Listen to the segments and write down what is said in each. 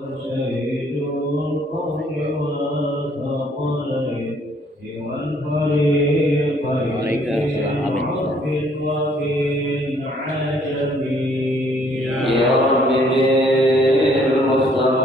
سيد القوم والثقلين والفريقين في عرب وفي عجم يا رب بالمصطفى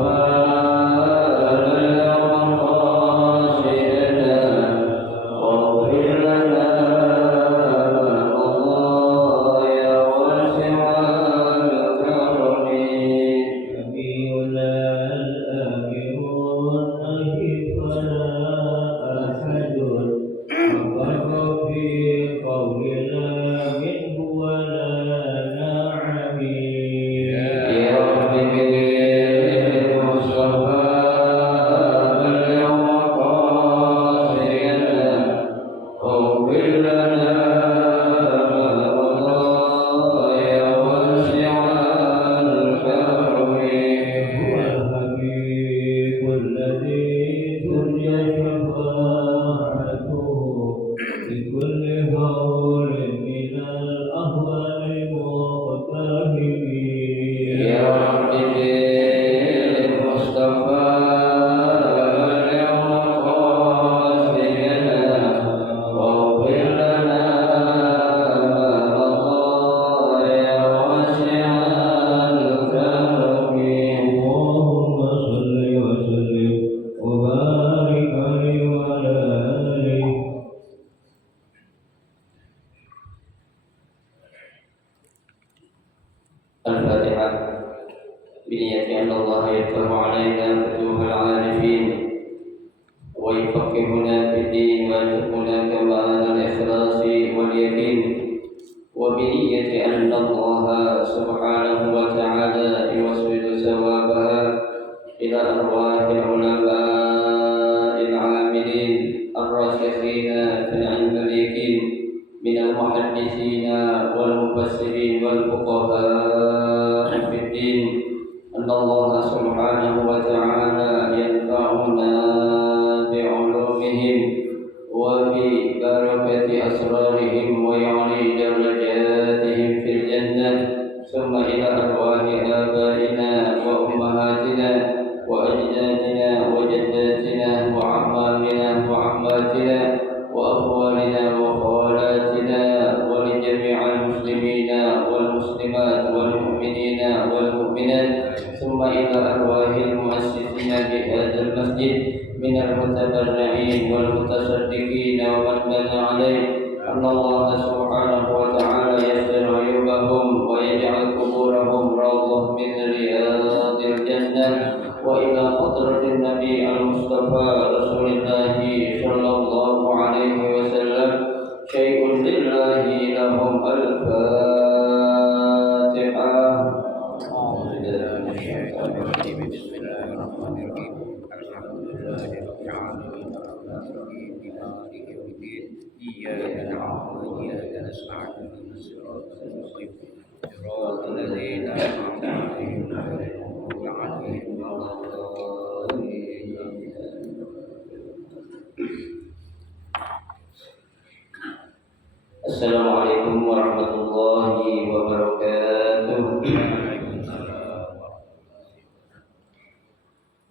Assalamualaikum warahmatullahi wabarakatuh.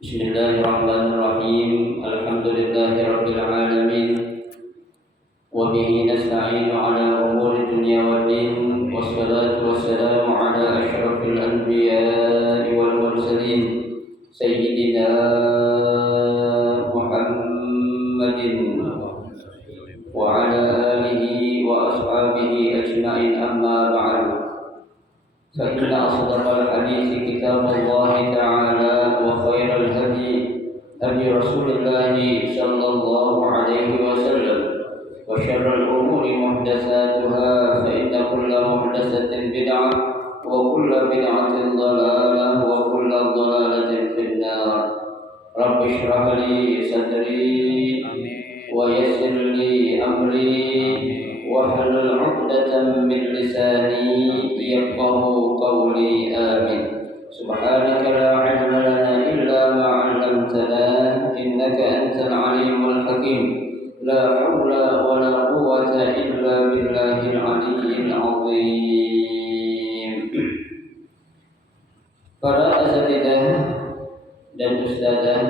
Bismillahirrahmanirrahim. Alhamdulillahirabbil alamin. Wa bihi nasta'inu ala umuri dunya waddin. Wassalatu wassalamu ala asyrafil anbiya'i wal mursalin sayyidina Muhammadin wa ala alihi wa ashabihi ajma'in, amma ba'du. Fa inna asdaqal hadithi kitabullahi ta'ala wa khairal hadi hadi Rasulillah sallallahu alaihi wasallam wa syarrul umuri muhdatsatuha fa inna kulla muhdatsatin bid'ah wa kulla bid'atin dhalalah wa kulla dhalalatin finnar. Rabbi shrah li sadri wa yassir li amri wahlul 'uqdatam min lisani yafqahu qawli. Amin. Subhanaka la 'ilma lana illa ma 'allamtana innaka antal 'alimul hakim. La haula wa la quwwata illa billahil 'aliyyil 'azim. Para asatidzah dan ustazah,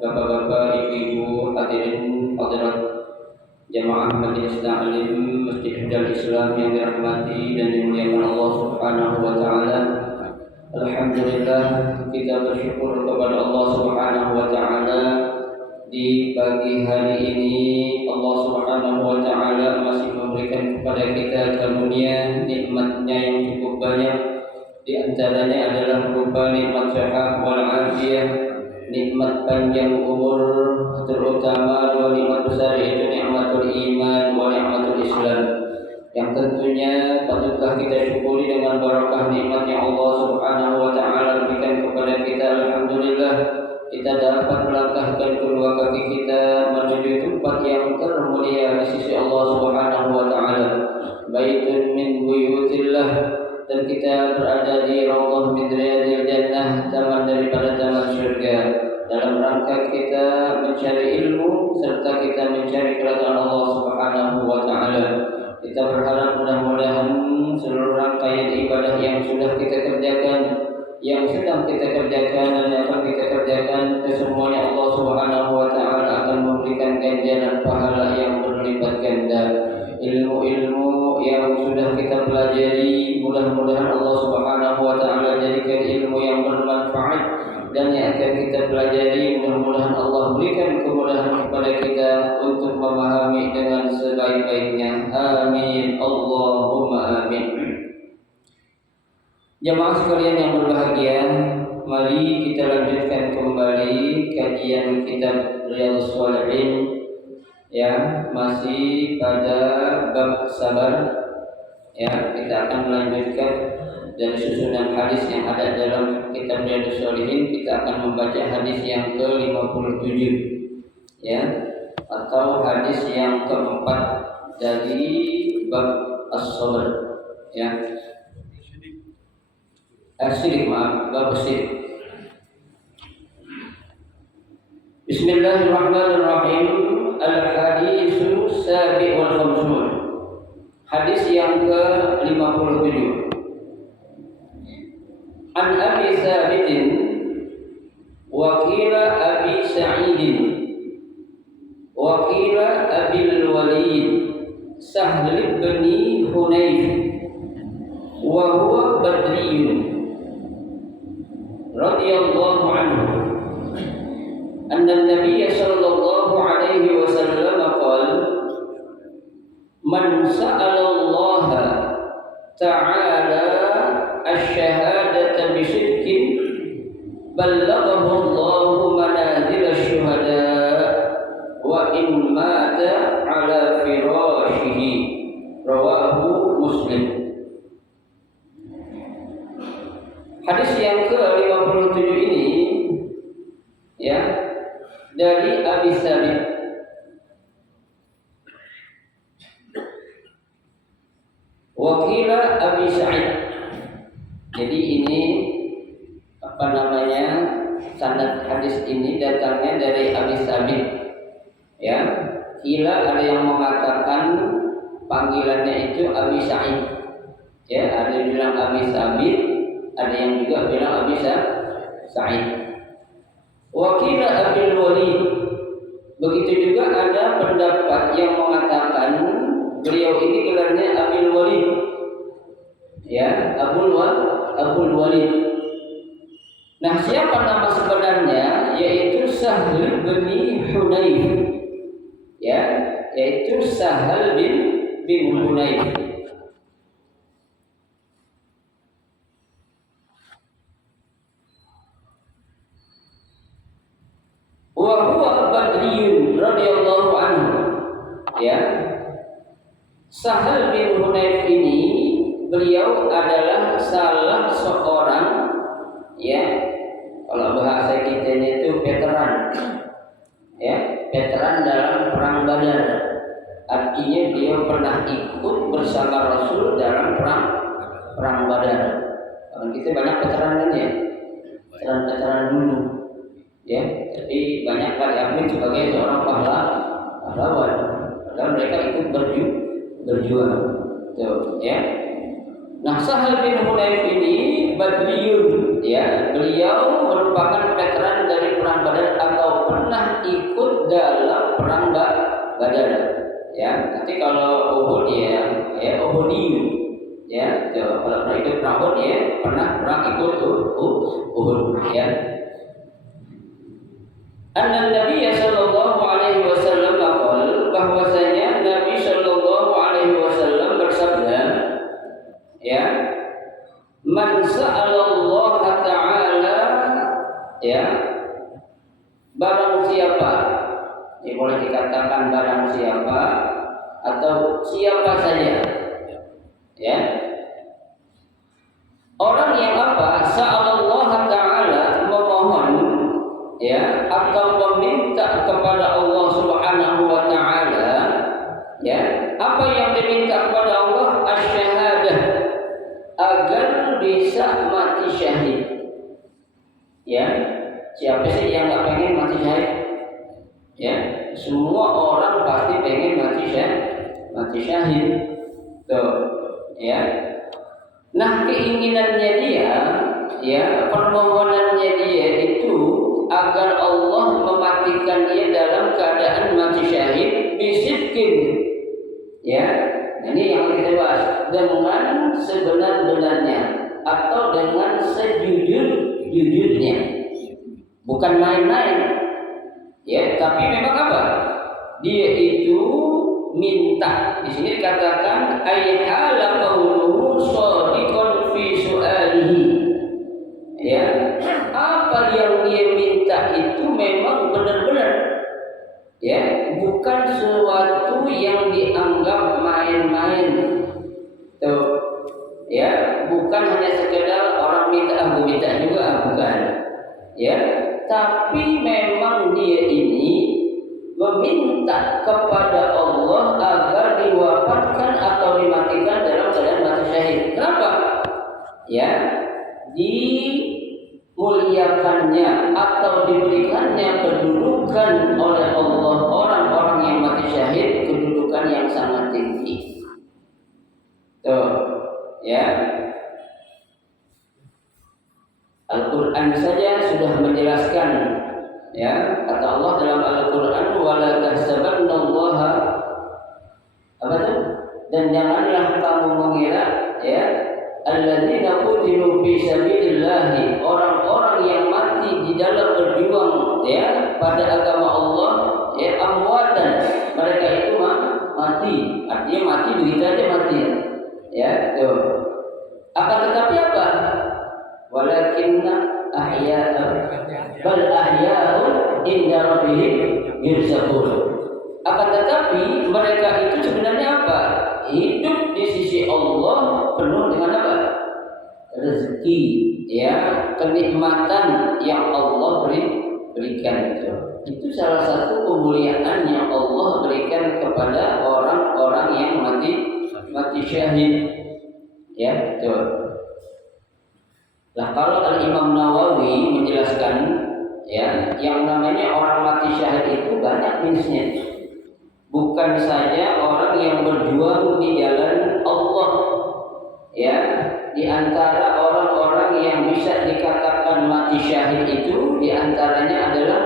bapak-bapak, ibu-ibu, hadirin hadirat jamaah majelis ta'lim Masjid Hudal Islam yang dirahmati dan dimuliakan Allah Subhanahu wa taala. Alhamdulillah, kita bersyukur kepada Allah Subhanahu wa taala di pagi hari ini Allah Subhanahu wa taala masih memberikan kepada kita karunia nikmatnya yang cukup banyak. Di antaranya adalah berupa nikmat sehat wal afiyah, nikmat panjang umur, terutama dua nikmat besar yaitu nikmatul iman wa nikmatul Islam, yang tentunya patutlah kita syukuri dengan barakah nikmat yang Allah Subhanahu wa taala berikan kepada kita. Alhamdulillah, kita dapat melangkahkan kedua kaki kita menuju tempat yang termulia di sisi Allah Subhanahu wa taala, baitun min buyutillah, dan kita berada di raudhah min riyadil jannah, taman daripada taman surga, dalam rangka kita mencari ilmu serta kita mencari kerajaan Allah Subhanahu wa taala. Kita berharap mudah-mudahan seluruh rangkaian ibadah yang sudah kita kerjakan, yang sedang kita kerjakan dan yang akan kita kerjakan, kesemuanya Allah Subhanahu wa taala akan memberikan ganjaran pahala yang berlipat ganda. Ilmu-ilmu yang sudah kita pelajari, mudah-mudahan Allah Subhanahu wa taala jadikan ilmu yang bermanfaat, dan yang akan kita pelajari mudah-mudahan Allah berikan kemudahan kepada kita untuk memahami dengan sebaik-baiknya. Amin, Allahumma amin. Jamaah sekalian yang berbahagia, mari kita lanjutkan kembali kajian kitab Riyadhus Shalihin, ya, masih pada bab sabar. Ya, kita akan melanjutkan dari susunan hadis yang ada dalam kitab Riyadhus Shalihin. Kita akan membaca hadis yang ke-57, ya, atau hadis yang keempat dari bab as-sabr, ya. As-sidq, maaf, bab as-sidq. Bismillahirrahmanirrahim. Al-haditsu sabi' wal khamsun. Hadis yang ke-57. An Abi Thabit wa qila Abi Sa'id wa qila Abil Walid Sahl bin Hunayf wa huwa Badriyun radhiyallahu anhu anna an-nabiy sallallahu alaihi wasallam qala man sa'ala Allah ta'ala asy-syahadata bisidqin ballaghahu Allahu manazil asy-syuhada wa in mata ala firashihi, rawahu Muslim. Hadis yang ke-57 ini, ya, dari Abi Thabit. Wakila Abi Sa'id. Jadi ini sanad hadis ini datangnya dari Abi Thabit, ya. Kila ada yang mengatakan panggilannya itu Abi Sa'id, ya. Ada yang bilang Abi Thabit, ada yang juga bilang Abi Sa'id. Wakila Abil Walid. Begitu juga ada pendapat yang mengatakan beliau ini gelarnya Abil Walid, ya, Abul Walid. Nah, siapa nama sebenarnya? Yaitu Sahl bin Hunayf, ya, yaitu Sahl bin Hunayf. Wa huwa Badriyun radhiyallahu anhu, ya. Sahl bin Hunayf ini beliau adalah salah seorang, ya, kalau bahasa kita itu veteran, ya, veteran dalam perang Badar. Artinya beliau pernah ikut bersama Rasul dalam perang Badar. Kalau kita banyak veteran kan, ya, veteran dulu, ya, jadi banyak kali akui sebagai seorang pahlawan, padahal mereka ikut berjuang, tuh, ya. Nah, Sahl bin Hunayf ini Badriyun, ya, beliau merupakan veteran dari dalam perang Badar. Ya, nanti kalau Uhud ya Uhudiyun. Ya, kalau pernah ikut perang Uhud ya pernah perang ikut Uhud ya. Anna Nabi sallallahu alaihi wasallam qala bahwasanya Nabi sallallahu alaihi wasallam bersabda ya, man sa'alallah ta'ala ya, barang siapa, ya boleh dikatakan barang siapa atau siapa saja ya, orang yang apa sa'alallah ta'ala memohon ya atau meminta kepada Allah Subhanahu wa taala ya, apa yang diminta kepada Allah asy-syahadah, agar bisa mati syahid ya. Siapa sih yang nggak pengen mati syahid ya? Semua orang pasti pengen mati syahid tuh ya. Nah, keinginannya dia ya, permohonannya dia itu agar Allah mematikan dia dalam keadaan mati syahid bisidqin ya. Ini yang kita bahas, dengan sebenar-benarnya atau dengan sejujur-jujurnya, bukan main-main ya. Tapi memang apa, dia itu minta. Di sini dikatakan ayhala qauluhu shadiqan fi su'alihi ya, apa yang dia minta itu memang benar-benar ya, bukan sesuatu yang dianggap main-main tuh ya, bukan hanya sekedar orang minta aku minta juga, bukan ya, tapi memang dia ini meminta kepada Allah agar diwafatkan atau dimatikan dalam keadaan mati syahid. Kenapa? Ya, dimuliakannya atau diberikannya kedudukan oleh Allah orang-orang yang mati syahid, kedudukan yang sangat tinggi. Tuh, ya. Al-Quran saja sudah menjelaskan ya, kata Allah dalam Al-Quran, wala tahsabannallaha apa tuh? Dan janganlah kamu mengira ya, alladzina qutilu fi sabilillah, orang-orang yang mati di dalam berjuang ya pada agama Allah ya, amwatan, mereka itu mati, artinya mati begitu aja mati ya tuh. Akan tetapi apa? Walakinna ahya'un bal ahya'un inda rabbihim yurzaqun. Akan tetapi mereka itu sebenarnya apa? Hidup di sisi Allah penuh dengan apa? Rezeki ya, kenikmatan yang Allah berikan itu. Itu salah satu kemuliaan yang Allah berikan kepada orang-orang yang mati syahid ya betul. Nah, kalau Al-Imam Nawawi menjelaskan ya, yang namanya orang mati syahid itu banyak jenisnya. Bukan saja orang yang berjuang di jalan Allah ya, di antara orang-orang yang bisa dikatakan mati syahid itu di antaranya adalah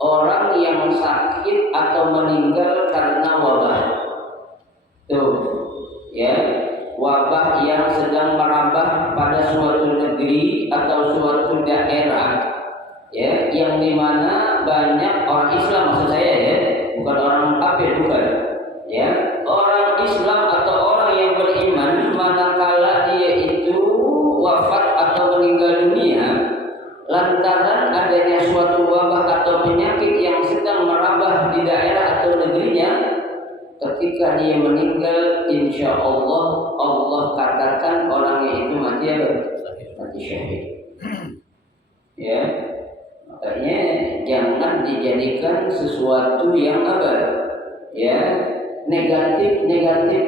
orang yang sakit atau meninggal karena wabah. Tuh ya, wabah yang sedang merambah pada suatu negeri atau suatu daerah ya, yang dimana banyak orang Islam, maksud saya ya, bukan orang kafir, bukan ya, orang Islam atau orang yang beriman, manakala dia itu wafat atau meninggal dunia lantaran adanya suatu wabah atau penyakit yang sedang merambah di daerah atau negerinya, ketika dia meninggal, insya Allah Allah katakan orangnya itu mati apa? Mati syahid. Ya, makanya jangan dijadikan sesuatu yang apa? Ya, negatif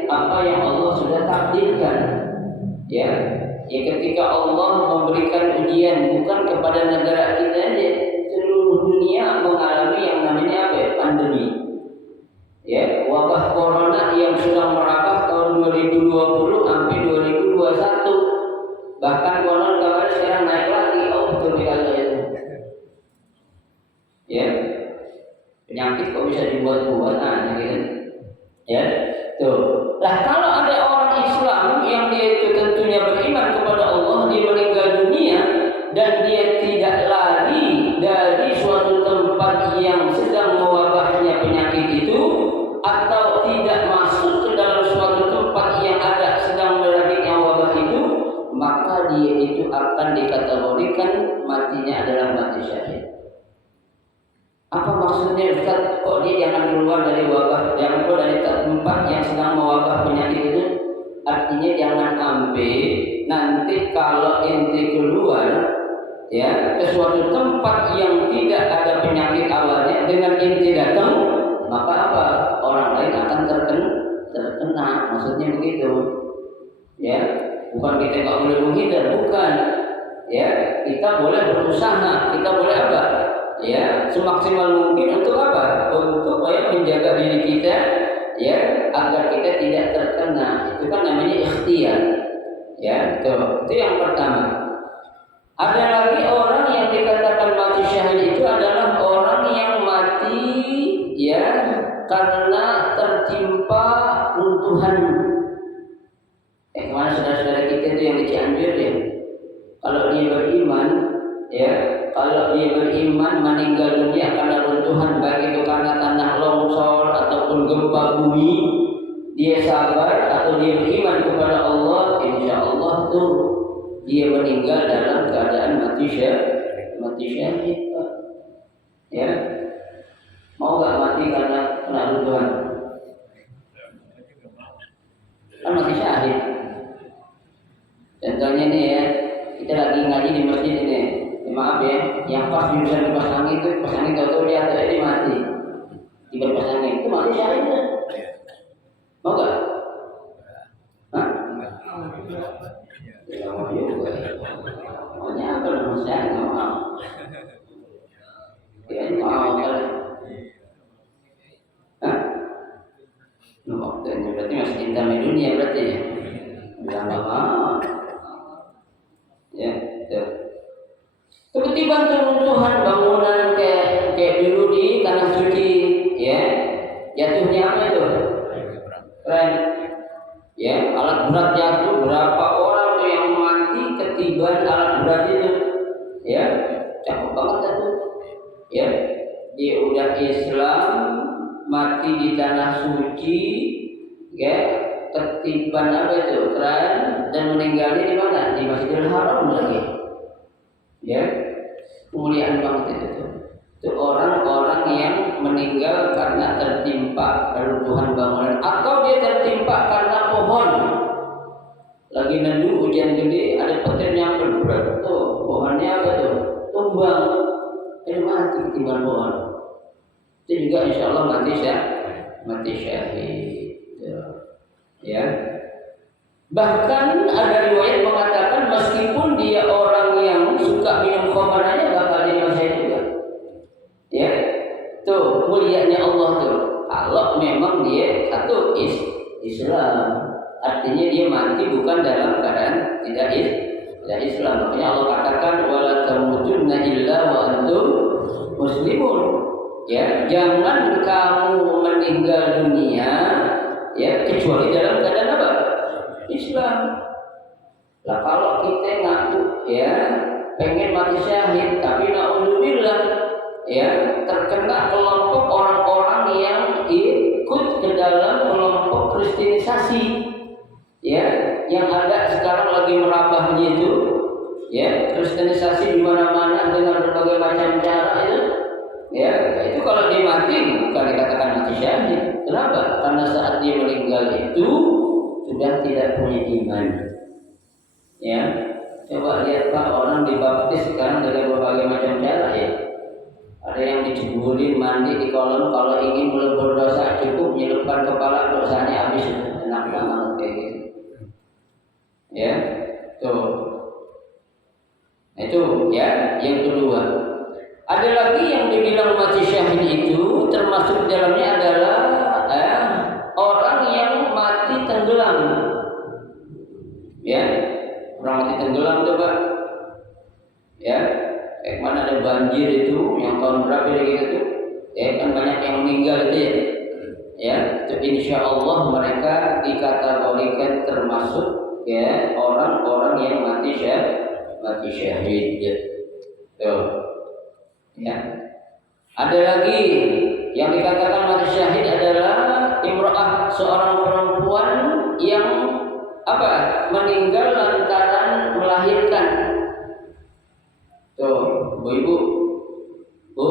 apa yang Allah sudah takdirkan. Ya, ya ketika Allah memberikan ujian bukan kepada negara kita aja, seluruh dunia mengalami yang namanya apa? Pandemi. Ya, wabah corona yang sudah merambah tahun 2020 sampai 2021, bahkan konon kabar sekarang naik lagi. Oh betul sekali ya. Penyakit kok bisa dibuat-buat, aneh gitu. Ya, tuh. Lah kalau ada orang Islam yang dia itu tentunya beriman kepada Allah, dia meninggal dunia dan dia tidak lari dari suatu tempat yang sedang mewabahnya penyakit itu, atau tidak masuk ke dalam suatu tempat yang ada sedang meradiknya wabah itu, maka dia itu akan dikategorikan matinya adalah mati syahid. Apa maksudnya Ustaz? Kok dia jangan keluar dari wabah, jangan keluar dari tempat yang sedang mewabah penyakit itu? Artinya jangan sampai nanti kalau ente keluar ya ke suatu tempat yang tidak ada penyakit awalnya, dengan ente datang, maka apa? Orang lain akan terkena. Maksudnya begitu. Ya, bukan kita nggak boleh menghindar, bukan. Ya, kita boleh berusaha, kita boleh apa? Ya, semaksimal mungkin untuk apa? Untuk menjaga diri kita, ya, agar kita tidak terkena. Itu kan namanya ikhtiar. Ya, itu yang pertama. Ada lagi orang yang dikatakan mati syahid itu adalah orang yang mati ya karena tertimpa runtuhan. Kemana saudara-saudara kita itu yang di Cianjur ya? Kalau dia beriman, ya, kalau dia beriman meninggal dunia karena runtuhan, baik itu karena tanah longsor ataupun gempa bumi, dia sabar atau dia beriman kepada Allah, insya Allah tuh dia meninggal dalam keadaan mati syahid. Ya, mau nggak mati karena kena runtuhan? Kan mati syahid. Contohnya nih ya, kita lagi ngaji di masjid ini. Maaf ya, yang pas jurusan kipas angin itu, kipas angin tahu dia atau ini mati. Di kipas angin itu mati syahid kan? Mau nggak? Hah? Ya mau juga. Maunya apa dong? Saya nggak mau. Dia mau kali. Hah? Waktunya berarti masih cinta dunia berarti ya? Nggak mau. Ya, tuh. Ketiban runtuhan bangunan kayak dulu di tanah suci, ya, jatuhnya apa itu? Keren, ya, alat berat jatuh, berapa orang tuh yang mati ketiban alat berat itu, ya, cakep banget itu, ya, dia udah Islam, mati di tanah suci, ya, ketiban apa itu? Keren, dan meninggalnya di mana? Di Masjidil Haram lagi, ya. Kemuliaan banget itu. Itu orang-orang yang meninggal karena tertimpa runtuhan bangunan, atau dia tertimpa karena pohon. Lagi neduh hujan gede, ada petir nyamper berat tuh, pohonnya apa tuh? Tumbang. Mati ketimbang pohon. Itu juga insya Allah mati syahid. Ya. Bahkan ada riwayat mengatakan meskipun dia orang yang suka minum khamar aja bakal jadi syahid juga. Ya, tuh mulianya Allah tuh. Kalau memang dia satu Islam, artinya dia mati bukan dalam keadaan tidak Islam. Makanya Allah katakan wala tamutunna illa wa antum muslimun. Ya, jangan kamu meninggal dunia ya kecuali dalam keadaan apa? Islam. Lah kalau kita ngaku ya pengen mati syahid tapi naudzubillah ya terkena kelompok orang-orang yang ikut ke dalam kelompok kristenisasi ya yang ada sekarang lagi merambah begitu ya, kristenisasi di mana-mana dengan berbagai macam cara ya itu kalau dia mati bukan dikatakan mati syahid. Kenapa? Karena saat dia meninggal itu sudah tidak punya iman. Ya, coba lihat Pak, orang dibaptis sekarang dengan berbagai macam cara ya. Ada yang diceburin mandi di kolam, kalau ingin melebur dosa cukup nyelupkan kepala, dosanya habis. Enak banget kayak gitu. Ya, tuh. Itu ya, yang kedua. Ada lagi yang dibilang mati syahid itu termasuk dalamnya adalah orang yang mati tenggelam. Ya, orang mati tenggelam coba. Ya, kayak mana ada banjir itu yang tahun berapa gitu. Ya kan banyak yang meninggal itu ya. Ya, itu insya Allah mereka dikategorikan termasuk ya orang-orang yang mati syahid. Tuh. Ya. Ada lagi yang dikatakan mati syahid adalah imro'ah, seorang perempuan yang meninggal lantaran melahirkan. Tuh, ibu, bu,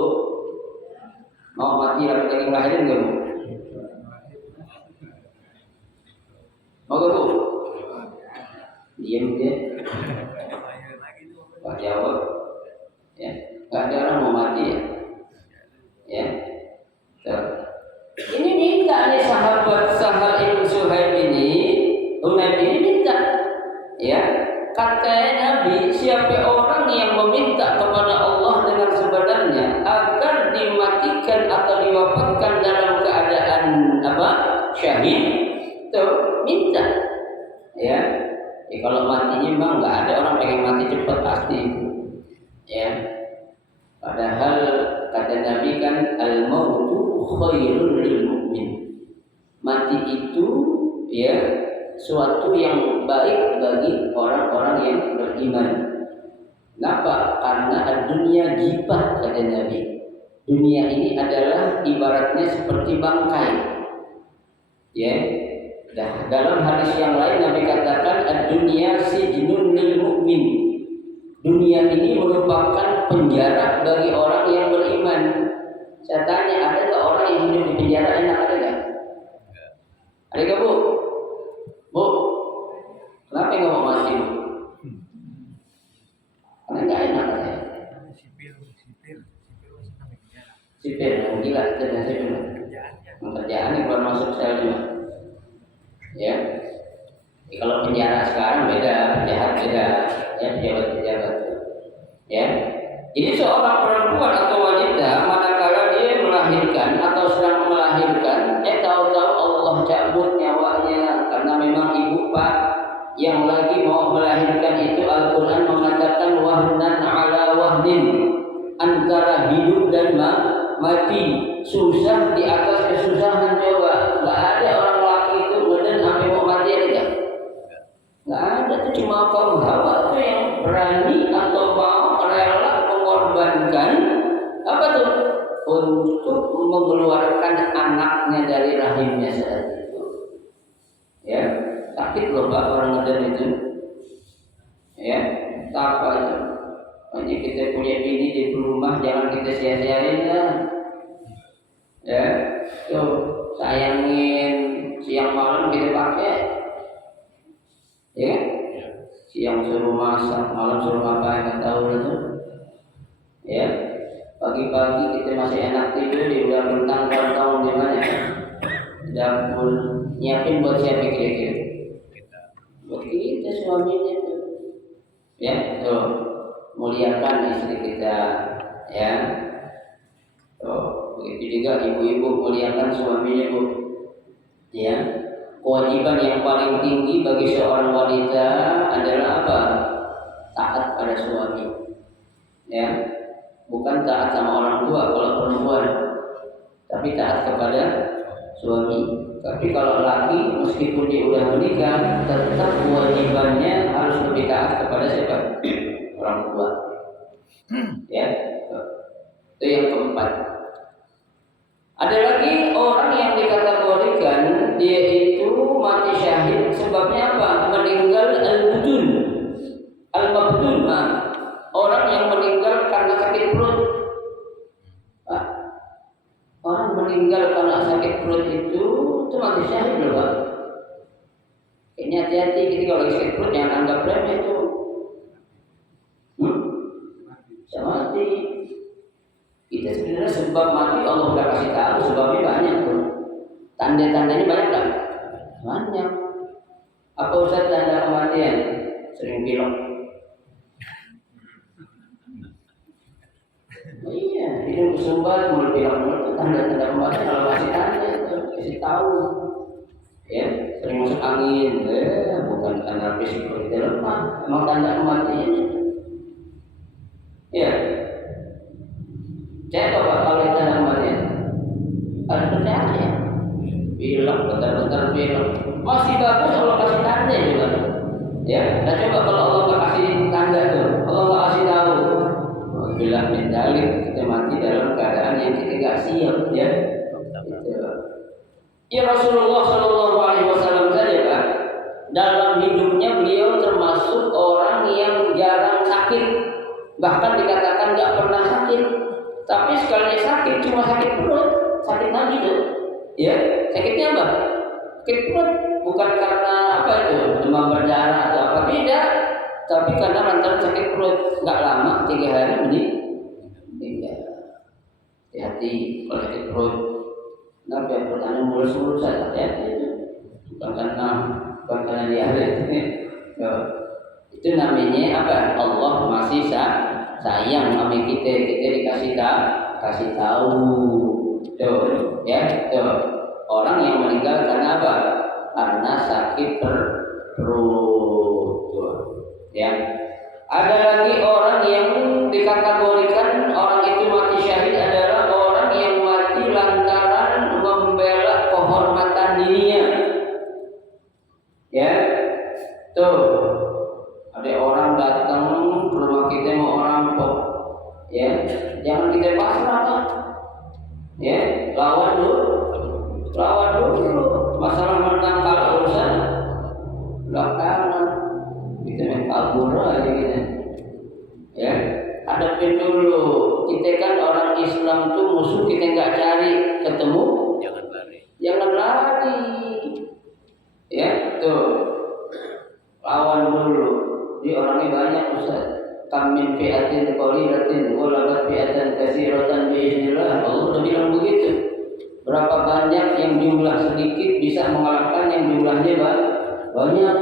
mau mati lagi ngelahirin nggak bu? Mau gak bu? Diam dia. Pak jawab. Ya, nggak ada orang mau mati ya. Ya. Tuh. Ini minta nih sahabat Sahal ibn Suhaib ini, Hunayf ini minta. Ya, kata Nabi, siapa orang yang meminta kepada Allah dengan sebenarnya agar dimatikan atau diwafatkan dalam keadaan syahid, tuh minta. Ya, kalau matinya memang nggak ada orang pengen mati cepat pasti. Ya, padahal kata Nabi kan al-mautu khairun lil mu'min. Mati itu ya suatu yang baik bagi orang-orang yang beriman. Kenapa? Karena dunia jibah kata Nabi. Dunia ini adalah ibaratnya seperti bangkai. Ya. Nah, dalam hadis yang lain Nabi katakan ad-dunya sijnun lil mu'min. Dunia ini merupakan penjara bagi orang yang beriman. Saya tanya, ada nggak orang yang hidup di penjara enak, ada nggak? Ada nggak bu? Bu, kenapa nggak mau mati bu? Karena nggak enak katanya. Sipir, yang gila, cerdas sipir. Pekerjaan yang keluar masuk sel juga. Ya, kalau penjara sekarang beda, penjahat beda, ya pejabat. Ya, jadi seorang perempuan atau wanita manakala dia melahirkan atau sedang melahirkan, tahu-tahu Allah cabut nyawanya karena memang ibu pak yang lagi mau melahirkan itu Al-Quran mengatakan wahnan ala wahnin, antara hidup dan mati, susah di atas kesusahan. Coba, nggak ada orang laki itu benar sampai mau mati ada nggak ada, itu cuma kaum Hawa itu yang berani atau mau rela mengorbankan untuk mengeluarkan anaknya dari rahimnya saat itu. Ya, sakit loh pak orang ngeden itu. Ya, apa itu? Hanya kita punya bini di rumah jangan kita sia-siain lah. Ya, tuh sayangin, siang malam kita pakai. Ya, siang suruh masak, malam suruh makan, nggak tahu itu. Ya, pagi-pagi kita masih enak tidur di udah bentang tahun di mana? Dapur nyiapin buat siapa kira-kira? Buat kita suaminya tuh. Ya, tuh muliakan istri kita, ya. Tuh, begitu juga ibu-ibu muliakan suaminya bu. Ya. Kewajiban yang paling tinggi bagi seorang wanita adalah apa? Taat pada suami. Ya, bukan taat sama orang tua kalau perempuan, tapi taat kepada suami. Tapi kalau laki meskipun dia udah menikah, tetap kewajibannya harus lebih taat kepada siapa? Orang tua. Ya, itu yang keempat. Ada lagi orang yang dikategorikan dia itu mati syahid sebabnya apa? Meninggal al-budun, al-mabdun. Orang yang meninggal karena sakit perut. Orang meninggal karena sakit perut itu mati syahid loh pak. Ini hati-hati kita kalau lagi sakit perut jangan anggap remeh itu. Bisa mati. Kita sebenarnya sebab mati Allah sudah kasih tahu, sebabnya banyak tuh. Tanda-tandanya banyak kan? Banyak. Apa Ustaz tanda kematian? Sering pilek. Oh iya, hidung kesumbat, mulut pilek, mulut tanda-tanda kematian. Kalau kasih tanda itu kasih tahu. Ya, sering masuk angin, bukan tanda fisik kita lemah, emang tanda kematian. Ya. Cek apa kalau tanda kematian? bukan percaya. Bilang benar-benar bilang masih bagus Allah kasih tanda juga. Ya, nah coba kalau Allah nggak kasih tanda tuh, Allah nggak kasih tahu, bilang mendalik kita mati dalam keadaan yang kita nggak siap, ya. Ya Rasulullah Shallallahu Alaihi Wasallam saja Pak, dalam hidupnya beliau termasuk orang yang jarang sakit, bahkan dikatakan nggak pernah sakit. Tapi sekali sakit cuma sakit perut, sakit lagi tuh, ya. Sakitnya apa? Sakit perut, bukan karena apa itu demam berdarah atau apa, tidak, tapi karena lantaran sakit perut nggak lama 3 hari meninggal. Hati-hati kalau sakit perut. Nah, biar pertanyaan mulus-mulus saja, hati-hati itu. Bukan karena dia itu namanya apa? Allah masih sayang sama kita dikasih tahu. Tuh, ya, tuh. Orang yang meninggal karena apa? Karena sakit perut. Tuh, ya. Ada lagi orang yang dikategorikan orang itu mati syahid adalah orang yang mati lantaran membela kehormatan dirinya. Ya, tuh ada orang datang ke rumah kita mau rampok, ya, jangan kita pasrah Pak. Ya, lawan dulu. Masalah menang kalah urusan belakangan. Kita main kabur aja gitu. Ya, hadapin dulu. Kita kan orang Islam tuh musuh kita nggak cari ketemu, jangan lari. Ya, tuh lawan dulu. Di orangnya banyak Ustaz. Kamin fi'atin qalilatin wa lagat fi'atan katsiratan biiznillah. Allah udah bilang begitu. Berapa banyak yang jumlah sedikit bisa mengalahkan yang jumlahnya banyak.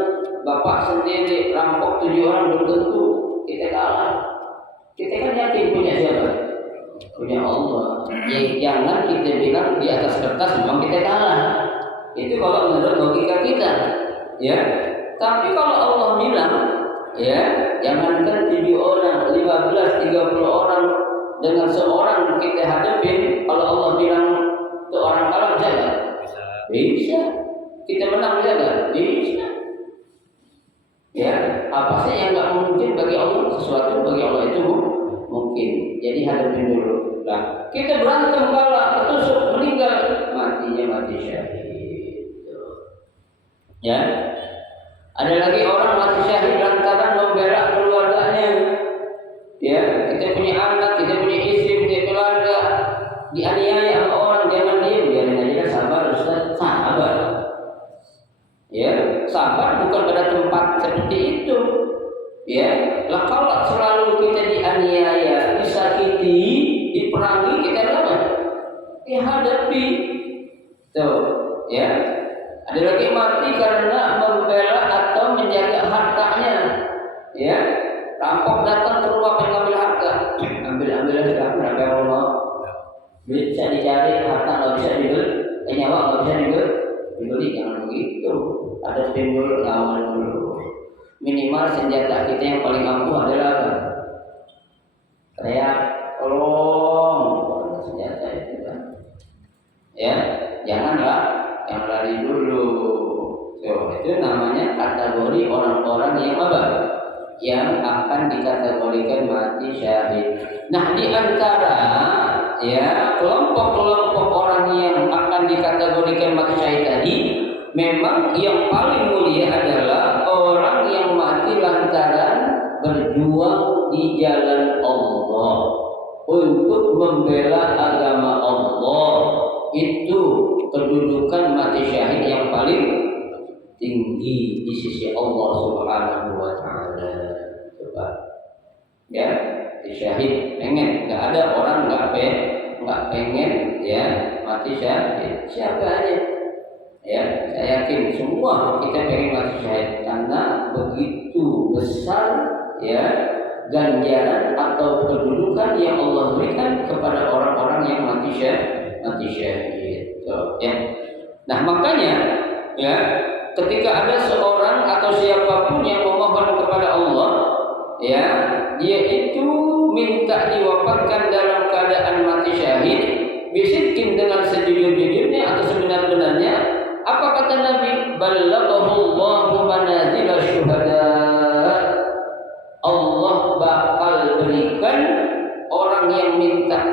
Bapak sendiri rampok 7 orang belum tentu kita kalah. Kita kan yakin punya siapa? Punya Allah. Jangan kita bilang di atas kertas memang kita kalah. Itu kalau menurut logika kita, ya. Tapi kalau Allah bilang, ya, jangankan 7 orang, 15, 30 orang dengan seorang kita hadapin, kalau Allah bilang itu orang kalah bisa nggak? Bisa. Kita menang bisa nggak? Bisa. Ya, apa sih yang nggak mungkin bagi Allah? Sesuatu bagi Allah itu mungkin. Jadi hadapin dulu. Nah, kita berantem kalah, ketusuk, meninggal, matinya mati syahid. Ya, ada lagi orang mati syahid lantaran membela keluarganya. Ya, kita punya anak, kita punya istri, punya keluarga, dianiaya sama orang, jangan diam, biarin aja, sabar Ustaz, sabar. Ya, sabar bukan pada tempat seperti itu. Ya, lah kalau selalu kita dianiaya, disakiti, diperangi, kita apa? Dihadapi. Tuh, ya. Ada lagi mati karena membela atau menjaga hartanya. Ya, rampok datang ke rumah pengambil harta, ambil sudah berapa rumah. Bisa dicari harta nggak bisa dibeli, nyawa nggak bisa dibeli, jangan begitu. Ada timbul lawan dulu. Minimal senjata kita yang paling ampuh adalah apa? Teriak, tolong, senjata itu kan. Ya, janganlah yang lari dulu. Itu namanya kategori orang-orang yang apa? Yang akan dikategorikan mati syahid. Nah, di antara ya kelompok-kelompok orang yang akan dikategorikan mati syahid tadi, memang yang paling mulia adalah orang yang mati lantaran berjuang di jalan Allah untuk membela agama Allah. Itu kedudukan mati syahid yang paling tinggi di sisi Allah Subhanahu wa taala. Coba. Ya, mati syahid pengen, enggak ada orang enggak pengen ya mati syahid. Siapa aja? Ya, saya yakin semua kita pengen mati syahid karena begitu besar ya ganjaran atau kedudukan yang Allah berikan kepada orang-orang yang mati syahid. So, ya. Nah, makanya ya ketika ada seorang atau siapapun yang memohon kepada Allah, ya, dia itu minta diwafatkan dalam keadaan mati syahid, bisikin dengan sejujur-jujurnya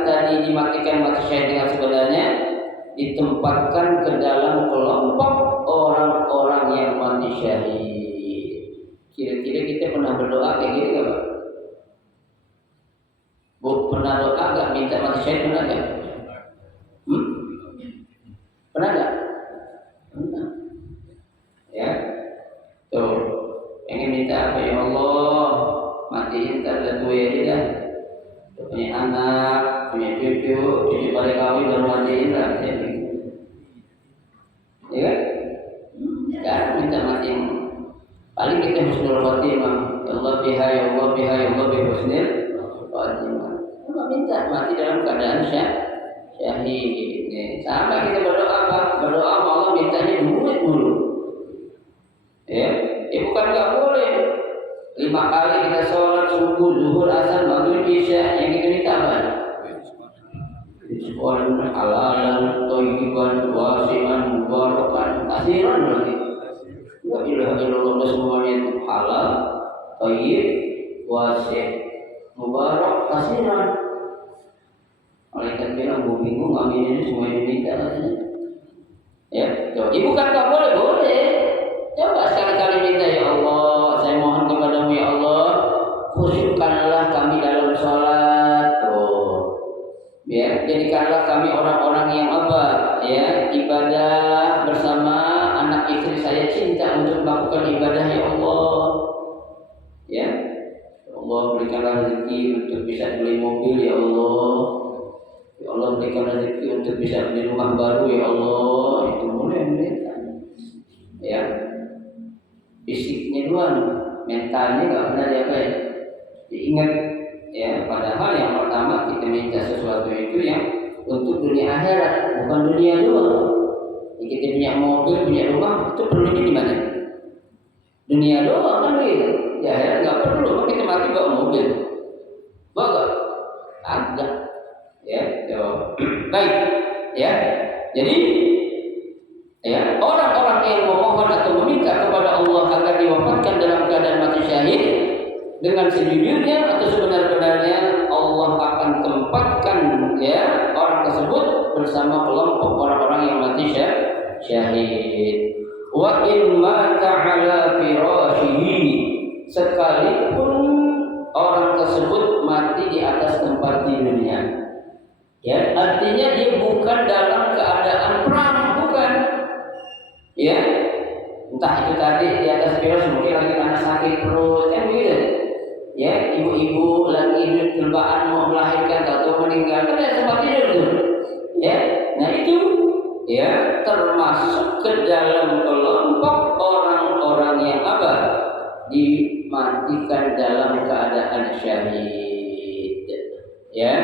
tadi dimatikan mati syahid dengan sebenarnya, ditempatkan ke dalam kelompok orang-orang yang mati syahid. Kira-kira kita pernah berdoa kayak gini nggak Pak? Bu, pernah doa nggak minta mati syahid, pernah nggak? Pernah nggak? Pernah. Ya, tuh pengen minta apa ya Allah, matiin tak tua ya dah. Punya anak, punya cucu pada kawin baru matiin lah. Ya kan? Kan minta matiin. Paling kita husnul khotimah. Ya Allah biha, ya Allah biha, ya Allah bi husnul khotimah. Cuma minta mati dalam keadaan syahid. Sama kita berdoa apa? Berdoa Allah mintanya duit dulu. Ya, bukan nggak boleh. 5 kali kita sholat subuh, zuhur, asar, maghrib, isya, yang kita minta apa? Rizqan halalan, thayyiban, wasi'an, mubarakan, kasiran lagi. Wa ilaha illallah, semuanya itu halal, thayyib, wasi', mubarak, kasiran. Malaikat bilang, gue bingung amin ini semua yang diminta. Ya, ibu kan nggak boleh, boleh. Coba sekali-kali minta, ya Allah, saya mohon kepadamu ya Allah, khusyukkanlah kami dalam sholat. Ya, jadikanlah kami orang-orang yang apa? Ya, ibadah bersama anak istri saya cinta untuk melakukan ibadah ya Allah. Ya, ya Allah berikanlah rezeki untuk bisa beli mobil ya Allah. Ya Allah berikan rezeki untuk bisa beli rumah baru ya Allah. Itu boleh mereka. Ya. Fisiknya doang, mentalnya nggak pernah diingat. Ya, padahal yang pertama kita minta sesuatu itu yang untuk dunia akhirat, bukan dunia doang. Kita punya mobil, punya rumah, itu perlunya di mana? Dunia doang kan begitu. Di akhirat nggak perlu, maka kita mati bawa mobil, bawa agak. Ya, baik. Ya, jadi ya, orang-orang yang memohon atau meminta kepada Allah agar diwafatkan dalam keadaan mati syahid dengan sejujurnya atau sebenar-benarnya, Allah akan tempatkan ya orang tersebut bersama kelompok orang-orang yang mati syahid. Wa in mata ala firashihi, sekalipun orang tersebut mati di atas tempat tidurnya. Ya, artinya dia bukan dalam keadaan perang, bukan. Ya, entah itu tadi di atas virus mungkin lagi karena sakit perut, kan begitu. Ya, ibu-ibu lagi cobaan mau melahirkan atau meninggal, kan ada tempat tidur tuh. Ya, nah itu ya termasuk ke dalam kelompok orang-orang yang apa? Dimatikan dalam keadaan syahid. Ya,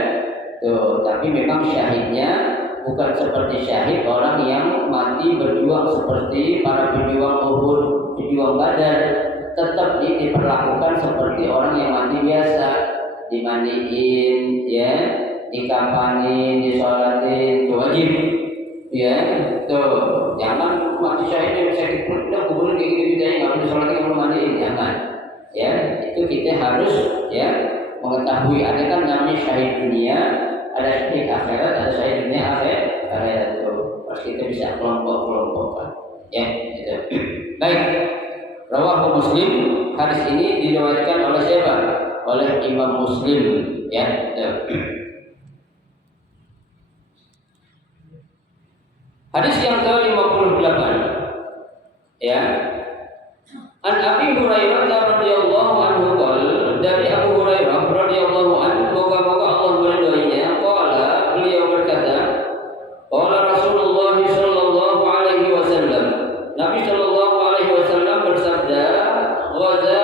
tuh. Tapi memang syahidnya bukan seperti syahid orang yang mati berjuang seperti para pejuang Uhud, pejuang Badar. Tetap diperlakukan seperti orang yang mati biasa, dimandiin, ya, dikafanin, disolatin, itu wajib, ya, tuh. Jangan mati syahid yang sakit perut, udah kuburin kayak gitu aja, nggak boleh disolatin, nggak boleh mandiin, jangan. Ya, itu kita harus ya mengetahui. Ada kan namanya syahid dunia, ada syahid akhirat, ada syahid dunia akhirat itu. Harus kita bisa kelompok-kelompokkan. Ya, gitu. Baik. Rawahu Muslim. Hadis ini diriwayatkan oleh siapa? Oleh Imam Muslim. Ya. Hadis yang ke-58. Ya. An Abi Hurairah radhiyallahu anhu qala, dari Abu Hurairah radhiyallahu anhu, moga-moga Allah meridhoinya, qala, beliau berkata, qala Rasulullah sallallahu alaihi wasallam, Nabi sallallahu alaihi wasallam bersabda, ghaza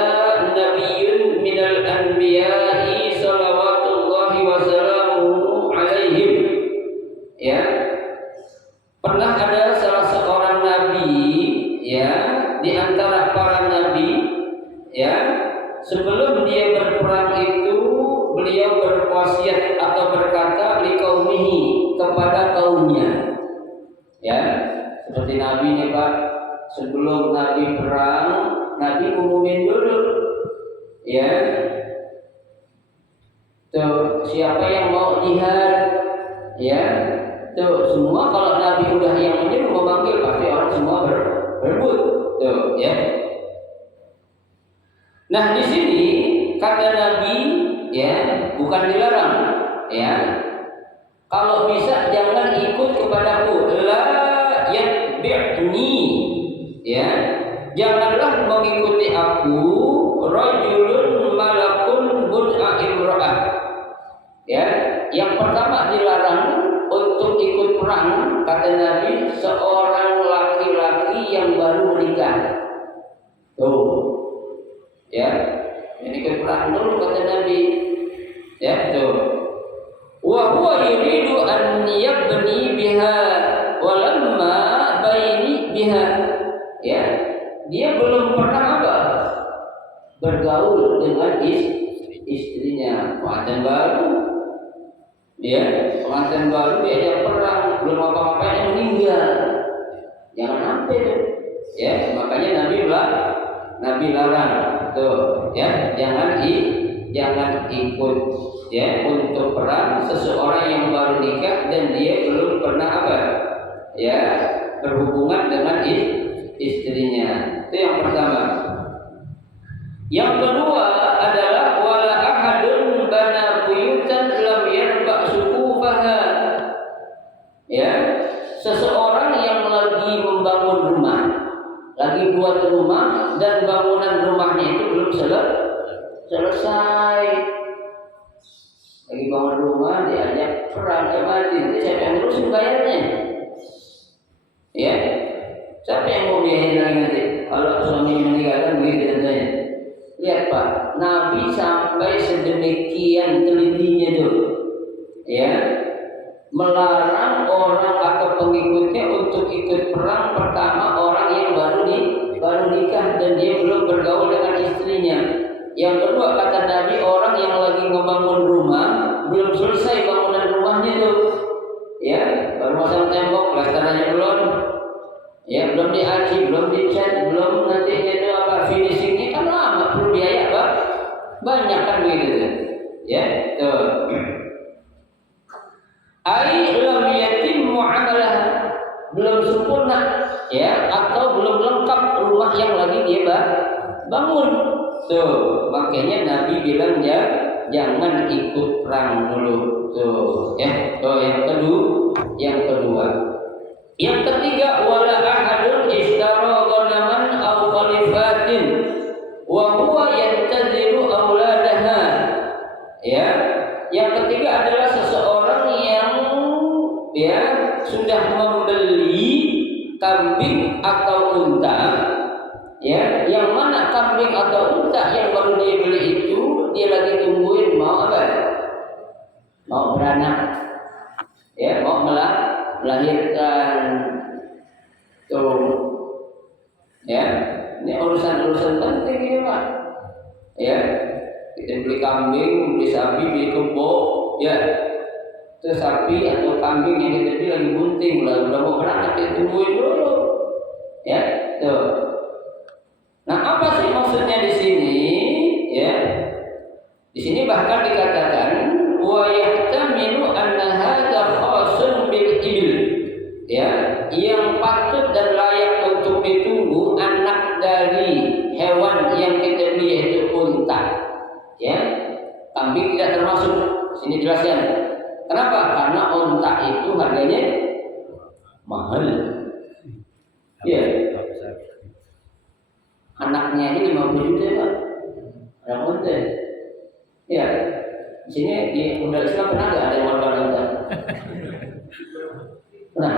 nabiyyun minal anbiya'i salawatullahi wa salamuhu alaihim. Ya. Pernah ada salah seorang nabi, ya, di antara para nabi, ya, sebelum dia berperang itu beliau berwasiat atau berkata liqaumihi, kepada kaumnya. Ya, seperti nabi nih Pak, sebelum nabi perang, nabi umumin dulu. Ya. Tuh, siapa yang mau jihad Ya, tuh semua kalau Nabi udah yang menyuruh memanggil pasti orang semua berebut. Tuh, ya. Nah, di sini kata Nabi ya, bukan dilarang, ya. Kalau bisa jangan ikut kepadaku, la yatbi'ni. Ya. Janganlah mengikuti aku rajulun malakun bun'a imra'ah. Ya, yang pertama dilarang untuk ikut perang kata Nabi seorang laki-laki yang baru menikah. Tuh. Ya. Ini ikut perang dulu kata Nabi. Ya, tuh. Wa huwa yuridu an yabni biha walamma baini biha. Ya. Dia belum pernah apa? Bergaul dengan istrinya. Pengantin baru. Ya, pengantin baru diajak perang, belum apa-apanya meninggal. Jangan sampai tuh. Ya, makanya Nabi larang. Tuh, ya, jangan ikut ya untuk perang seseorang yang baru nikah dan dia belum pernah apa? Ya, berhubungan dengan istrinya. Itu yang pertama. Yang kedua adalah wala ahadun bana buyutan lam yarba suqufaha. Ya, seseorang yang lagi membangun rumah, lagi buat rumah dan bangunan rumahnya itu belum selesai. Lagi bangun rumah diajak perang mati, nanti siapa yang ngurusin bayarnya? Ya, siapa yang mau biayain lagi nanti? Kalau suami meninggalkan begitu contohnya. Lihat Pak, Nabi sampai sedemikian telitinya tuh, ya, melarang orang atau pengikutnya untuk ikut perang pertama orang yang baru nikah dan dia belum bergaul dengan istrinya. Yang kedua kata Nabi orang yang lagi ngebangun rumah belum selesai bangunan rumahnya tuh, ya, baru pasang tembok, plasterannya belum, ya, belum diaci, belum dicat, belum nanti itu apa finishingnya kan lama, perlu biaya Pak, banyak kan begitu, ya, tuh. Ai lam yatimmu amalah, belum sempurna, ya, atau belum lengkap rumah yang lagi dia bangun. Tuh, makanya Nabi bilang ya jangan ikut perang dulu. Tuh, ya. Tuh yang kedua. Yang ketiga wala ahadun ishtara ghanaman aw khalifatin wa huwa yantaziru auladaha. Ya. Yang ketiga adalah seseorang yang ya sudah membeli kambing atau unta. Ya, yang mana kambing atau unta yang baru dia beli itu dia lagi tungguin mau apa? Mau beranak. Ya, mau melahirkan. Tuh. Ya, ini urusan penting ya, Pak. Ya. Kita beli kambing, beli sapi, beli kebo, ya. Itu sapi atau kambing yang kita beli lagi bunting, udah mau beranak kita tungguin dulu. Ya, tuh. Nah, apa sih maksudnya di sini? Ya. Di sini bahkan dikatakan wa yahtamilu anna hadza khasun bil ibil. Ya, yang patut dan layak untuk ditunggu anak dari hewan yang kita beli yaitu unta. Ya. Kambing tidak termasuk. Sini jelaskan. Kenapa? Karena unta itu harganya mahal. Ya. Anaknya ini 50 juta Pak. Anak unta. Ya. Di sini di Undang Islam pernah nggak ada yang warga unta? Pernah?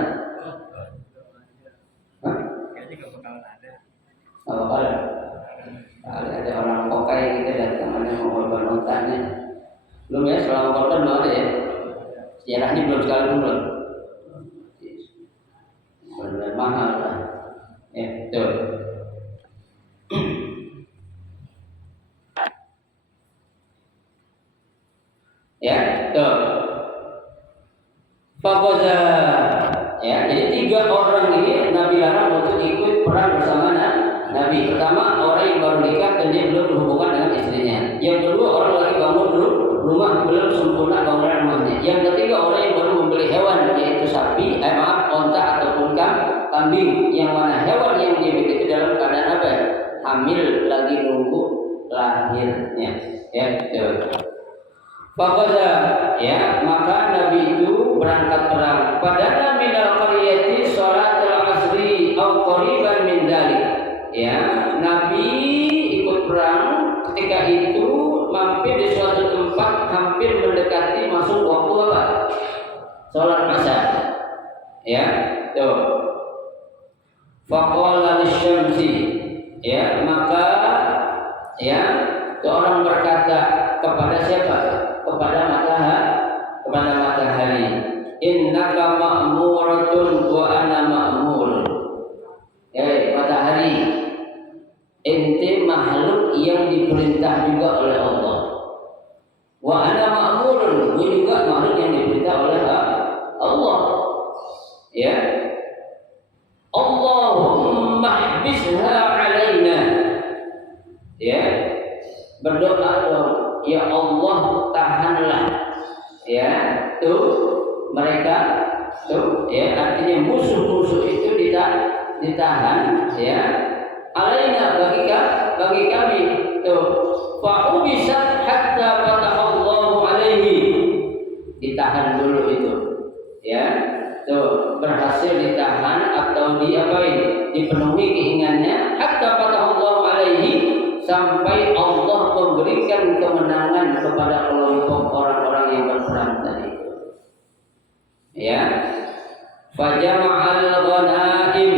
Hah? Kayaknya nggak bakalan ada. Nggak bakalan. Ada orang kokai gitu datang ada mau korban untanya. Belum ya, selama korban belum ada ya. Sejarahnya belum sekali pun belum. Benar mahal lah. Ya, betul. Ya, tuh. Fakoza. Ya, jadi 3 orang ini Nabi larang untuk ikut perang bersama Nabi. Pertama, orang yang baru nikah dan dia belum berhubungan dengan istrinya. Yang kedua, orang lagi bangun rumah belum sempurna bangunan rumahnya. Yang ketiga, orang yang baru membeli hamil lagi nunggu lahirnya. Ya, itu. Faqaza, ya, maka Nabi itu berangkat perang. Padahal minal qaryati sholatul asri aw qariban min dzalik. Ya, Nabi ikut perang ketika itu mampir di suatu tempat hampir mendekati masuk waktu apa? Salat asar. Ya, tuh. Faqala lisyamsi, ya, maka ya, seorang berkata kepada siapa? Kepada matahari. Innaka ma'muratun wa ana ma'mur. Ya, matahari, ente makhluk yang diperintah juga oleh Allah. Wa ana ma'murun, gue juga makhluk yang diperintah oleh Allah. Ya. Allahumma hbisha alaina. Ya. Berdoa dong, ya Allah tahanlah. Ya, tuh mereka tuh, ya, artinya musuh-musuh itu ditahan, ya. Alaina bagi kami tuh. Fa ubisat hatta fatahallahu alaihi. Ditahan dulu itu. Ya. Tuh, berhasil ditahan atau diapain? Dipenuhi keinginannya hatta fatahallahu alaihi, sampai Allah memberikan kemenangan kepada kelompok orang-orang yang berperang tadi. Ya. Fajama'al ghanaim.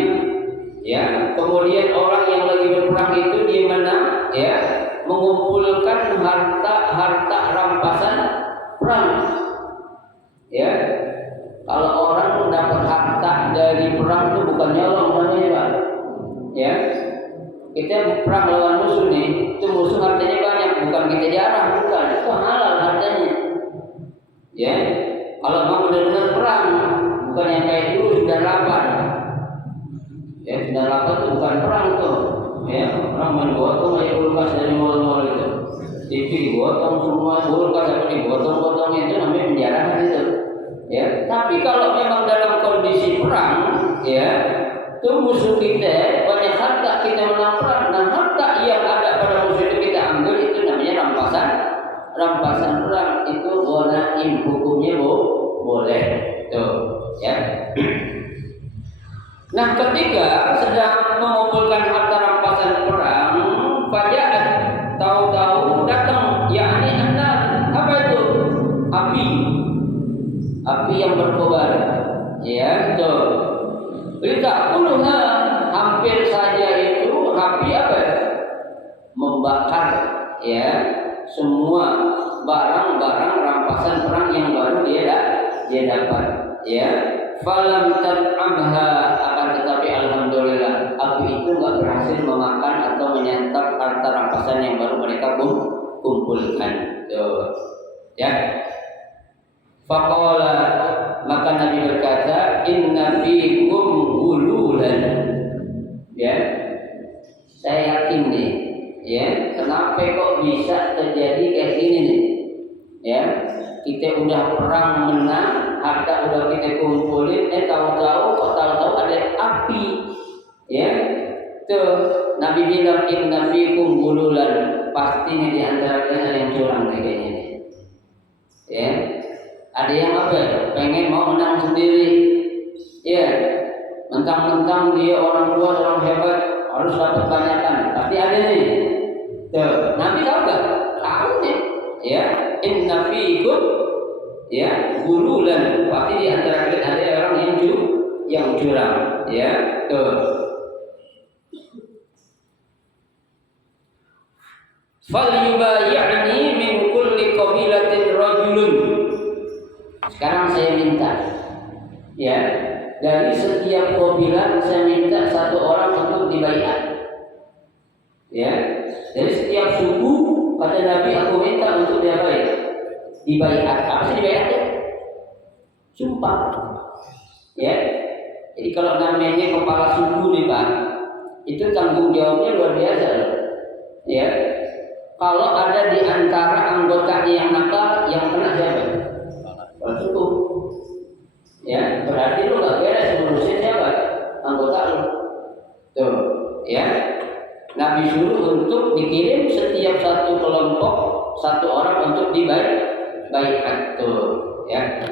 Ya, kemudian orang yang lagi berperang itu dia menang, ya, mengumpulkan harta rampasan perang. Ya. Kalau orang mendapat harta dari perang itu bukan nyolong namanya, Pak. Ya. Kita perang lawan musuh nih, itu musuh hartanya banyak, bukan kita jarang, bukan, itu halal hartanya. Ya. Kalau mau benar-benar perang, bukan yang kayak dulu 98. Ya, 98 itu bukan perang tuh. Ya, orang main gotong aja kulkas dari mall-mall itu. TV gotong semua, kulkas apa digotong-gotongnya, itu namanya penjarahan itu. Ya, tapi kalau memang dalam kondisi perang, ya, itu musuh kita banyak harta, kita menang perang. Nah, harta yang ada pada musuh itu kita ambil, itu namanya rampasan perang. Itu ghanaim, hukumnya boleh. Tuh, ya. Nah, ketika sedang mengumpulkan harta rampasan perang, faja'at, tahu-tahu datang, yakni annar, apa itu? Api yang berkobar. Ya, betul. Berita puluhnya hampir saja itu api apa? Membakar, ya, semua barang-barang rampasan perang yang baru dia dapat. Ya, falam tan'amha, akan tetapi alhamdulillah api itu enggak berhasil memakan atau menyantap harta rampasan yang baru mereka kumpulkan. Tuh. Ya. Faqala, maka Nabi berkata, inna fikum ghululan. Ya. Saya yakin nih, ya, kenapa kok bisa terjadi kayak gini nih? Ya. Kita udah perang menang, harta udah kita kumpulin, tahu-tahu ada api. Ya. Tuh, Nabi bilang inna fikum ghululan, pasti nih di antara kalian ada yang curang kayaknya nih. Ya. Ada yang apa? Pengen mau menang sendiri. Ya. Mentang-mentang dia orang kuat, orang hebat, harus dapat banyakan. Tapi ada nih. Tuh, Nabi tahu enggak? Tahu nih. Ya, inna fikum, ya, ghululan, pasti di antara kalian ada orang yang curang. Ya, tuh. Falyubayya'ni min kulli qabilatin rajulun. Sekarang saya minta, ya, dari setiap kabilah saya minta satu orang untuk dibaiat. Ya, dari setiap suku, kata Nabi, aku minta untuk dibaiat. Apa sih dibaiat ya? Sumpah. Ya. Jadi kalau namanya kepala suku nih Pak, itu tanggung jawabnya luar biasa loh. Ya. Kalau ada di antara anggotanya yang nakal, yang kena siapa? Kepala suku. Ya, berarti lu nggak beres ngurusin siapa? Anggota lu. Tuh, ya. Nabi disuruh untuk dikirim setiap satu kelompok satu orang untuk dibaiat tuh ya.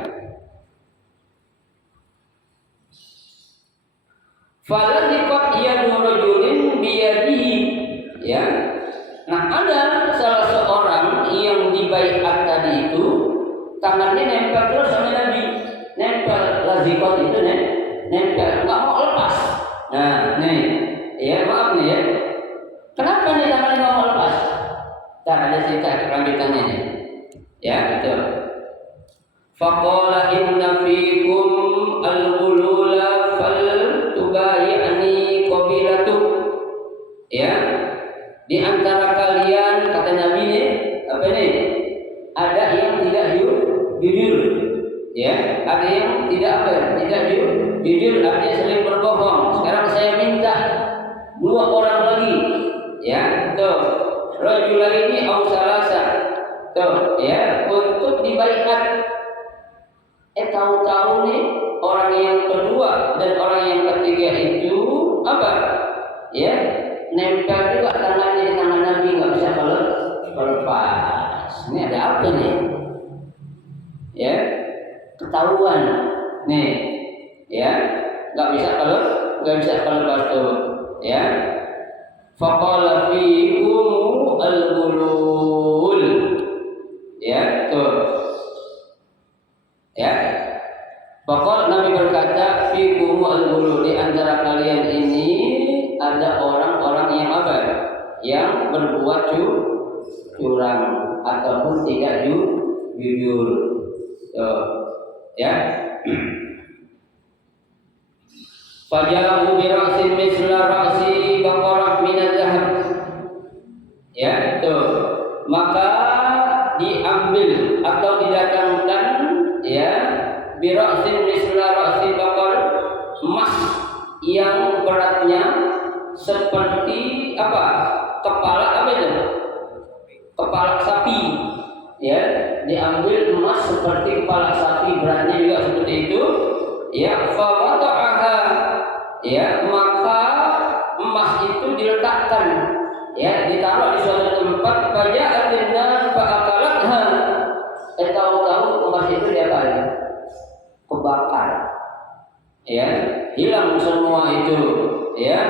Faladhiqat yadu rajulin biyadihi ya. Nah, ada salah seorang yang dibaiat tadi itu tangannya nempel terus sama Nabi. Nempel, lazikot itu nempel, enggak mau lepas. Nah, nih, ya maaf nih ya. Kenapa nih tangannya enggak mau lepas? Entar ada cerita kelanjutannya nih. Ya, itu. Faqala inna fikum al-ghulula faltubayi'ani qabilatu. Ya. Di antara kalian kata Nabi nih, apa nih? Ada yang tidak jujur. Ya, ada yang tidak apa? Tidak jujur, artinya sering berbohong. Sekarang saya minta 2 orang lagi. Ya, tuh. Rajul ini au salasa. Tuh, ya, untuk dibaiat. Tahu-tahu nih orang yang kedua dan orang yang ketiga itu apa? Ya, nempel juga tangannya di tangan Nabi, nggak bisa lepas. Ini ada apa nih? Ya, ketahuan nih, ya, nggak bisa lepas tuh, ya. Faqala fiikum al-ghulul, ya, tuh. Ya, pokok Nabi berkata, fikum al-ghulul, di antara kalian ini ada orang-orang yang apa? Yang berbuat curang ataupun tidak jujur. Ya. Fajahu bi ra'sin misla ra'si baqarah min adh-dhahab. Ya, tuh. Maka diambil atau didatangkan ya bi ra'sin misla ra'si baqar, emas yang beratnya seperti apa? Kepala apa itu? Kepala sapi. Ya, diambil emas seperti kepala sapi, beratnya juga seperti itu. Ya, fa wada'aha. Ya, maka emas itu diletakkan, ya, ditaruh di suatu tempat. Faja'atin nas fa'akalatha. Tahu-tahu emas itu diapain? Kebakar. Ya, hilang semua itu. Ya.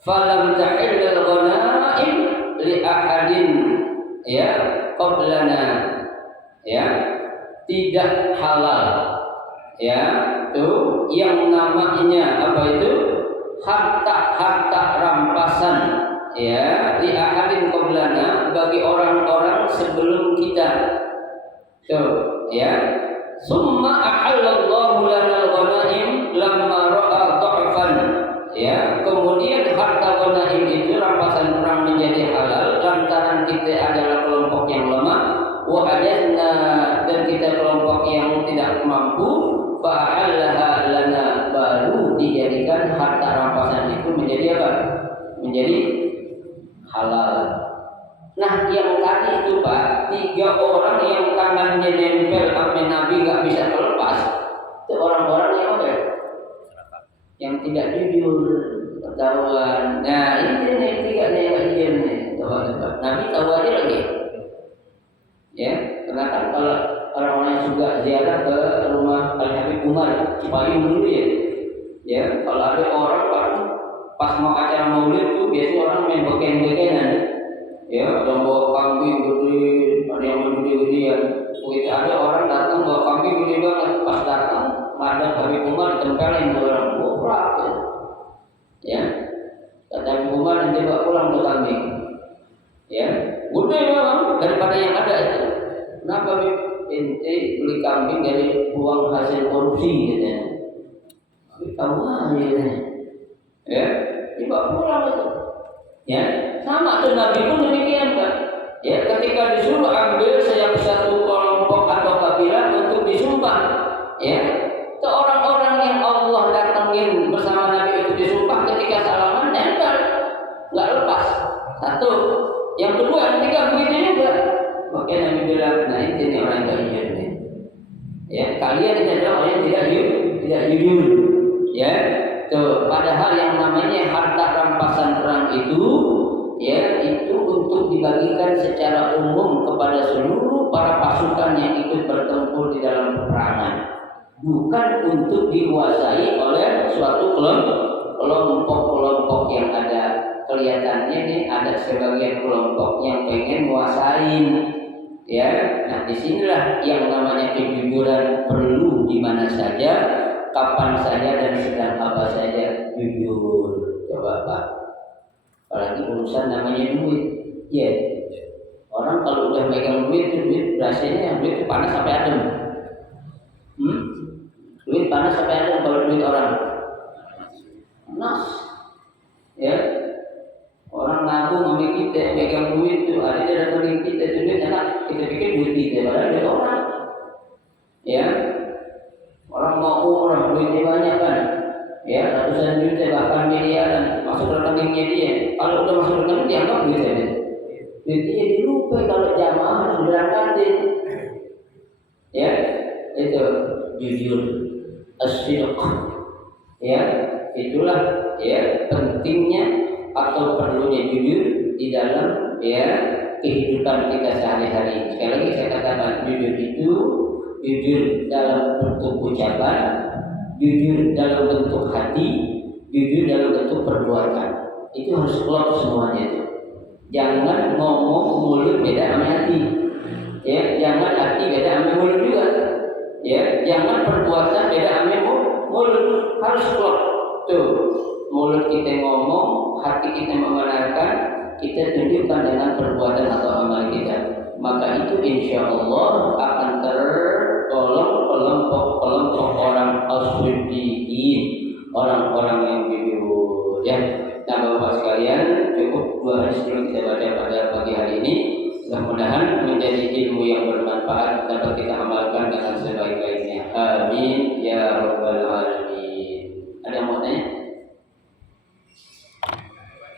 Falam ta'illal ghanaim li ahadin ya qablana. Ya, tidak halal. Ya, itu yang namanya apa itu? Harta rampasan. Ya, li ahadin qablana, bagi orang-orang sebelum kita. Tuh, ya. Summa ahallallahu lana al-ghanaim lamma ra'a dha'fan. Ya, kemudian harta ghanaim itu rampasan perang menjadi halal lantaran kita adalah kelompok yang lemah, wa ajazna, dan kita kelompok yang tidak mampu, fa ahalaha lana, baru dijadikan harta rampasan itu menjadi apa? Menjadi halal. Nah, yang tadi itu Pak, 3 orang yang tangannya nempel sampai Nabi nggak bisa melepas, itu orang-orang yang apa? Yang tidak jujur, ketahuan. Nah, ini nih 3 nih yang jujur nih. Nabi tahu aja lagi. Ya, karena kan kalau orang-orang yang suka ziarah ke rumah Al-Habib Umar Cipayung dulu ya. Ya, kalau ada orang kan pas mau acara maulid tuh biasanya orang main beken-bekenan. Ya, ada bawa kambing gede, ada yang gede-gedean. Begitu ada orang datang bawa kambing gede banget, pas datang madam Habib Umar ditempelin ke orang borak. Ya, kata Habib Umar nanti bawa pulang ke kambing. Ya, gede memang daripada yang ada itu. Kenapa ente beli kambing dari uang hasil korupsi gitu? Kamu aja gitu. Ya, dibawa pulang itu. Ya, sama tuh Nabi pun demikian Pak. Ya, ketika disuruh ambil satu kelompok atau kabilah untuk disumpah, ya, ke orang-orang yang Allah datangin bersama Nabi itu disumpah, ketika salaman nempel, nggak lepas. Satu, yang kedua, yang ketiga begitu juga. Maka Nabi bilang, nah ini orang yang tidak jujur. Ya, kalian ini adalah orang yang tidak jujur. Ya. Tuh, padahal yang namanya harta rampasan perang itu ya itu untuk dibagikan secara umum kepada seluruh para pasukan yang ikut bertempur di dalam peperangan, bukan untuk dikuasai oleh suatu kelompok yang ada. Kelihatannya nih ada sebagian kelompok yang pengen nguasain, ya. Nah disinilah yang namanya kejujuran perlu di mana saja, kapan saja dan sedang apa saja jujur. Coba Pak, apalagi urusan namanya duit, ya. Orang kalau udah megang duit itu duit rasanya duit itu panas sampai adem. Duit panas sampai adem kalau duit orang. Panas, ya. Orang nabung sama kita, megang duit tuh, ada dia datangin kita itu duit enak, kita pikir duit kita, padahal duit orang. Ya, orang mau umrah duitnya banyak kan, ya ratusan juta bahkan miliaran masuk rekeningnya dia. Kalau udah masuk rekening dianggap duit aja. Duitnya dilupa kalau jamaah harus berangkatin. Ya, itu jujur, as-sidq. Ya, itulah ya pentingnya atau perlunya jujur di dalam ya kehidupan kita sehari-hari. Sekali lagi saya katakan jujur itu jujur dalam bentuk ucapan, jujur dalam bentuk hati, jujur dalam bentuk perbuatan. Itu harus klop semuanya itu. Jangan ngomong mulut beda sama hati. Ya, jangan hati beda sama mulut juga. Ya, jangan perbuatan beda sama mulut. Harus klop. Tuh, mulut kita ngomong, hati kita membenarkan, kita tunjukkan dengan perbuatan atau amal kita. Maka itu insya Allah akan tertolong kelompok-kelompok orang as-siddiqin, orang-orang yang jujur. Ya, nah Bapak sekalian, cukup 2 hari sebelum kita baca pada pagi hari ini. Mudah-mudahan menjadi ilmu yang bermanfaat dapat kita amalkan dengan sebaik-baiknya. Amin ya rabbal alamin.